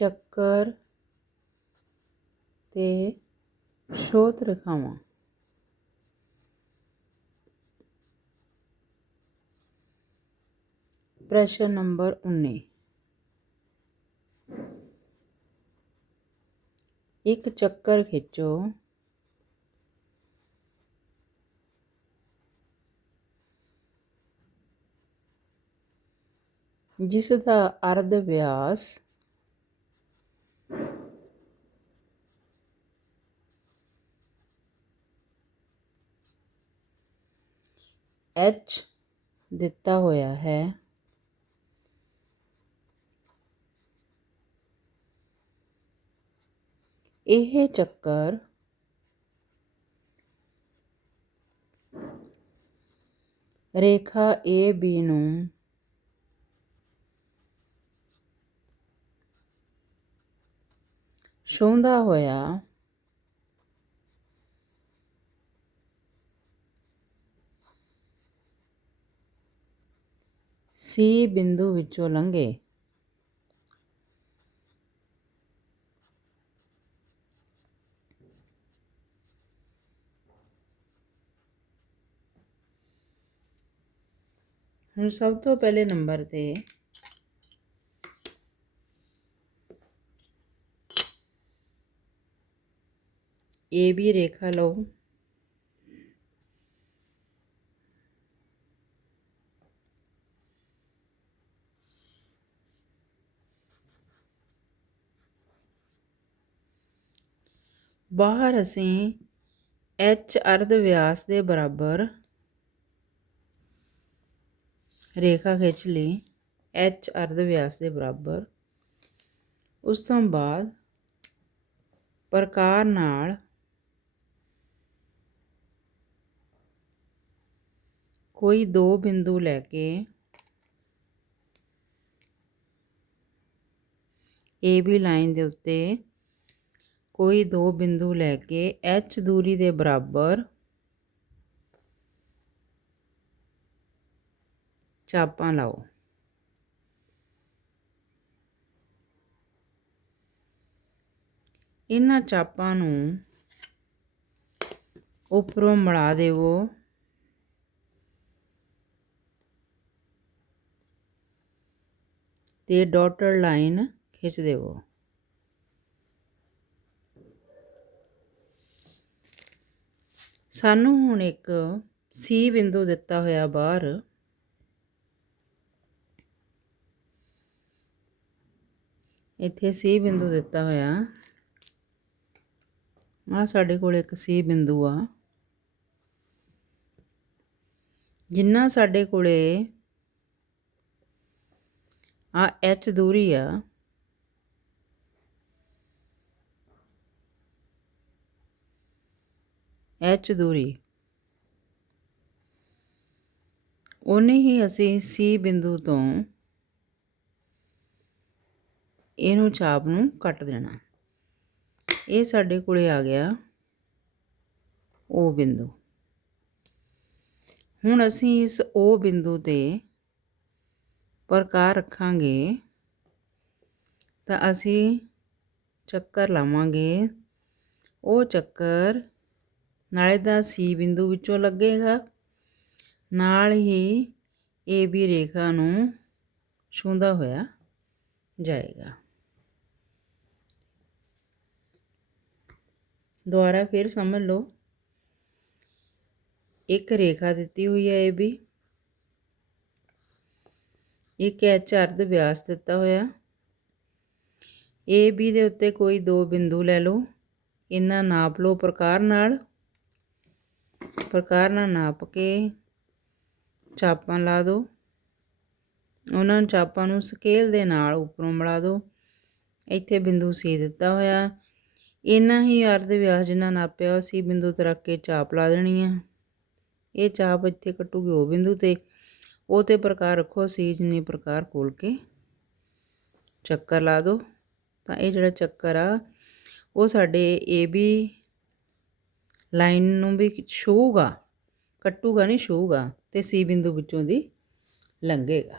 ਚੱਕਰ ਤੇ ਸ਼ੋਤ ਰੇਖਾਵਾਂ ਪ੍ਰਸ਼ਨ ਨੰਬਰ 19 ਇੱਕ ਚੱਕਰ ਖਿੱਚੋ ਜਿਸ ਦਾ ਅਰਧ ਵਿਆਸ h ਦਿੱਤਾ ਹੋਇਆ ਹੈ ਇਹ ਚੱਕਰ ਰੇਖਾ AB ਨੂੰ ਛੂੰਹਦਾ ਹੋਇਆ ਸੀ ਬਿੰਦੂ ਵਿੱਚੋਂ ਲੰਘੇ। ਹੁਣ ਸਭ ਤੋਂ ਪਹਿਲੇ ਨੰਬਰ ਤੇ ਏ ਬੀ ਰੇਖਾ ਲਓ। ਬਾਹਰ ਅਸੀਂ h ਅਰਧ ਵਿਆਸ ਦੇ ਬਰਾਬਰ ਰੇਖਾ ਖਿੱਚ ਲਈ h ਅਰਧ ਵਿਆਸ ਦੇ ਬਰਾਬਰ। ਉਸ ਤੋਂ ਬਾਅਦ ਪ੍ਰਕਾਰ ਨਾਲ ਕੋਈ ਦੋ ਬਿੰਦੂ ਲੈ ਕੇ AB ਲਾਈਨ ਦੇ ਉੱਤੇ ਕੋਈ ਦੋ ਬਿੰਦੂ ਲੈ ਕੇ h ਦੂਰੀ ਦੇ ਬਰਾਬਰ ਚਾਪਾਂ ਲਾਓ। ਇਹਨਾਂ ਚਾਪਾਂ ਨੂੰ ਉੱਪਰੋਂ ਮਿਲਾ ਦੇਵੋ। ਤੇ ਡਾਟਡ ਲਾਈਨ ਖਿੱਚ ਦੇਵੋ। ਸਾਨੂੰ ਹੁਣ ਇੱਕ ਸੀ ਬਿੰਦੂ ਦਿੱਤਾ ਹੋਇਆ ਬਾਹਰ। ਇੱਥੇ ਸੀ ਬਿੰਦੂ ਦਿੱਤਾ ਹੋਇਆ। ਆ ਸਾਡੇ ਕੋਲ ਇੱਕ ਸੀ ਬਿੰਦੂ ਆ। ਜਿੰਨਾ ਸਾਡੇ ਕੋਲੇ ਆ H ਦੂਰੀ ਆ। ਐਚ ਦੂਰੀ ਉਹਨੇ ਹੀ ਅਸੀਂ ਸੀ ਬਿੰਦੂ ਤੋਂ ਇਹਨੂੰ ਚਾਪ ਨੂੰ ਕੱਟ ਦੇਣਾ। ਇਹ ਸਾਡੇ ਕੋਲੇ ਆ ਗਿਆ ਉਹ ਬਿੰਦੂ। ਹੁਣ ਅਸੀਂ ਇਸ ਉਹ ਬਿੰਦੂ ਤੇ ਪ੍ਰਕਾਰ ਰੱਖਾਂਗੇ ਤਾਂ ਅਸੀਂ ਚੱਕਰ ਲਾਵਾਂਗੇ। ਉਹ ਚੱਕਰ ਨਾਲੇ ਦਾ ਸੀ ਬਿੰਦੂ ਵਿੱਚੋਂ ਲੱਗੇਗਾ। ਨਾਲ ਹੀ AB ਰੇਖਾ ਨੂੰ ਛੂੰਹਦਾ ਹੋਇਆ ਜਾਏਗਾ। ਦੁਬਾਰਾ ਫਿਰ ਸਮਝ ਲਓ। ਇੱਕ ਰੇਖਾ ਦਿੱਤੀ ਹੋਈ ਹੈ AB ਇੱਕ ਐਚ ਅਰਧ ਵਿਆਸ ਦਿੱਤਾ ਹੋਇਆ। AB ਦੇ ਉੱਤੇ ਕੋਈ ਦੋ ਬਿੰਦੂ ਲੈ ਲਓ। ਇਹਨਾਂ ਨਾਪ ਲਓ ਪ੍ਰਕਾਰ ਨਾਲ। ਪ੍ਰਕਾਰ ਨਾਲ ਨਾਪ ਕੇ ਚਾਪਾਂ ਲਾ ਦਿਓ ਉਹਨਾਂ ਚਾਪਾਂ ਨੂੰ ਸਕੇਲ ਦੇ ਨਾਲ ਉੱਪਰੋਂ ਮਿਲਾ ਦਿਓ ਇੱਥੇ ਬਿੰਦੂ ਸੀ ਦਿੱਤਾ ਹੋਇਆ। ਇੰਨਾ ਹੀ ਅਰਧ ਵਿਆਸ ਜਿੰਨਾ ਨਾਪਿਆ ਉਹ ਸੀ, ਬਿੰਦੂ ਤੇ ਰੱਖ ਕੇ ਚਾਪ ਲਾ ਦੇਣੀ ਆ। ਇਹ ਚਾਪ ਇੱਥੇ ਕੱਟੂਗੀ ਉਹ ਬਿੰਦੂ ਤੇ। ਉਹ ਤੇ ਪ੍ਰਕਾਰ ਰੱਖੋ ਸੀ ਜਿੰਨੇ ਪ੍ਰਕਾਰ ਖੋਲ ਕੇ ਚੱਕਰ ਲਾ ਦਿਓ ਤਾਂ ਇਹ ਜਿਹੜਾ ਚੱਕਰ ਆ, ਉਹ ਸਾਡੇ AB ਲਾਈਨ ਨੂੰ ਵੀ ਛੂਗਾ ਕੱਟੂਗਾ ਨਹੀਂ ਛੂਗਾ ਤੇ ਸੀ ਬਿੰਦੂ ਵਿੱਚੋਂ ਦੀ ਲੰਘੇਗਾ।